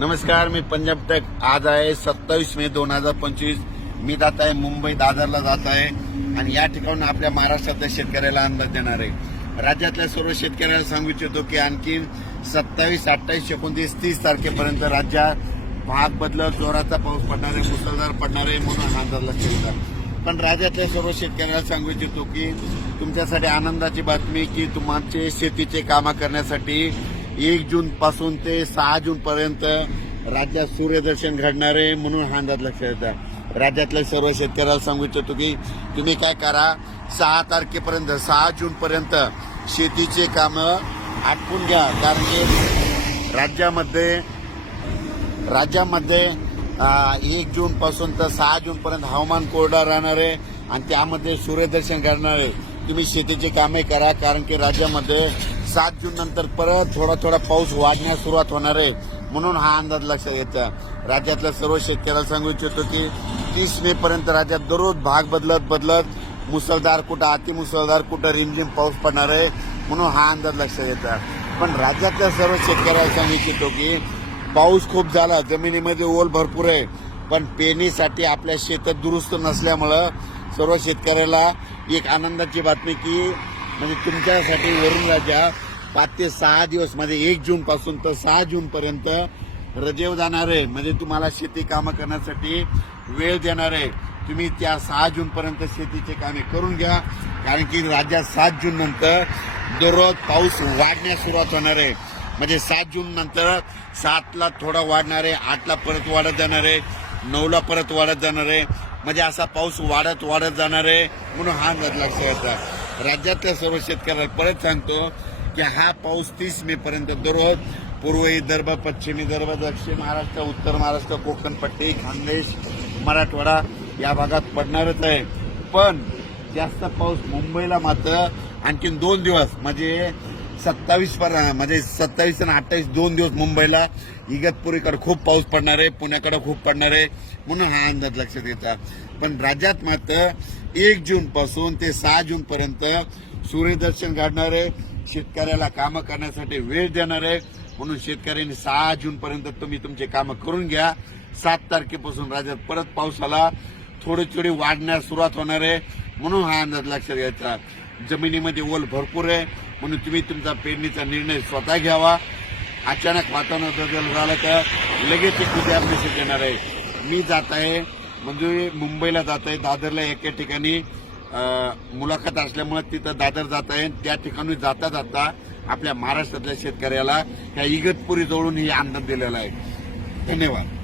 नमस्कार मी पंजाब टेक आज आहे सत्तावीस मे दोन हजार पंचवीस मी जात आहे मुंबई दादरला जात आहे आणि या ठिकाणी आपल्या महाराष्ट्रातल्या शेतकऱ्याला अंदाज देणार आहे राज्यातल्या सर्व शेतकऱ्याला सांगू इच्छितो की आणखी सत्तावीस अठ्ठावीस एकोणतीस तीस तारखेपर्यंत राज्यात भाग बदलत जोराचा पाऊस पडणार आहे मुसळधार पडणार आहे म्हणून अंदाज लक्ष होता पण राज्यातल्या सर्व शेतकऱ्याला सांगू इच्छितो की तुमच्यासाठी आनंदाची बातमी की तुमचे शेतीचे कामं करण्यासाठी एक जून पासून ते सहा जून पर्यंत राज्यात सूर्यदर्शन घडणार आहे म्हणून हा अंदाज लक्षात येतात राज्यातल्या सर्व शेतकऱ्याला सांगू इच्छितो की तुम्ही काय करा सहा तारखेपर्यंत सहा जून पर्यंत शेतीचे कामं आटपून घ्या कारण की राज्यामध्ये राज्यामध्ये एक जून पासून तर सहा जून पर्यंत हवामान कोरडा राहणार आहे आणि त्यामध्ये सूर्यदर्शन घडणार आहे तुम्ही शेतीचे कामे करा कारण की राज्यामध्ये सात जून नंतर परत थोडा थोडा पाऊस वाढण्यास सुरुवात होणार आहे म्हणून हा अंदाज लक्षात घ्यायचा राज्यातल्या सर्व शेतकऱ्याला सांगू इच्छितो की तीस मे पर्यंत राज्यात दररोज भाग बदलत बदलत मुसळधार कुठं अतिमुसळधार कुठं रिमझिम पाऊस पडणार आहे म्हणून हा अंदाज लक्षात घ्यायचा पण राज्यातल्या सर्व शेतकऱ्याला सांगू इच्छितो की पाऊस खूप झाला जमिनीमध्ये ओल भरपूर आहे पण पेणीसाठी आपल्या शेतात दुरुस्त नसल्यामुळं सर्व शेतकऱ्याला एक आनंदाची बातमी की म्हणजे तुमच्यासाठी वरून राजा पाच ते सहा दिवस म्हणजे एक जून पासून तर सहा जून पर्यंत रजेव जाणार आहे म्हणजे तुम्हाला शेती कामं करण्यासाठी वेळ देणार आहे तुम्ही त्या सहा जून पर्यंत शेतीचे कामे करून घ्या कारण की राज्यात सात जून नंतर दररोज पाऊस वाढण्यास सुरुवात होणार आहे म्हणजे सात जून नंतर सातला थोडा वाढणार आहे आठला परत वाढत जाणार आहे नऊला परत वाढत जाणार आहे म्हणजे असा पाऊस वाढत वाढत जाणार आहे म्हणून हा नद लक्षात राज्यातल्या सर्व शेतकऱ्याला परत सांगतो की हा पाऊस तीस मे पर्यंत दररोज पूर्व विदर्भ पश्चिम विदर्भ दक्षिण महाराष्ट्र उत्तर महाराष्ट्र कोकणपट्टी खानदेश मराठवाडा या भागात पडणारच आहे पण जास्त पाऊस मुंबईला मात्र आणखी दोन दिवस म्हणजे सत्तावीस पर म्हणजे सत्तावीस आणि अठ्ठावीस दोन दिवस मुंबईला इगतपुरीकडे खूप पाऊस पडणार आहे पुण्याकडे खूप पडणार आहे म्हणून हा अंदाज लक्षात येतात पण राज्यात मात्र एक जून पासून ते सहा जून पर्यंत सूर्यदर्शन घडणार आहे शेतकऱ्याला कामं करण्यासाठी वेळ देणार आहे म्हणून शेतकऱ्यांनी सहा जून पर्यंत तुम्ही तुमचे कामं करून घ्या सात तारखेपासून राज्यात परत पावसाला थोडी थोडी वाढण्यास सुरुवात होणार आहे म्हणून हा अंदाज लक्षात घ्यायचा जमिनीमध्ये ओल भरपूर आहे म्हणून तुम्ही तुमचा पेरणीचा निर्णय स्वतः घ्यावा अचानक वातावरण बदल झालं तर लगेच एक उद्या मेसेज येणार आहे मी जात आहे म्हणजे मुंबईला जात आहे दादरला एका ठिकाणी मुलाखत असल्यामुळे तिथं दादर जात आहे त्या ठिकाणी जाता जाता आपल्या महाराष्ट्रातल्या शेतकऱ्याला ह्या इगतपुरी जवळून हे आनंद दिलेला आहे धन्यवाद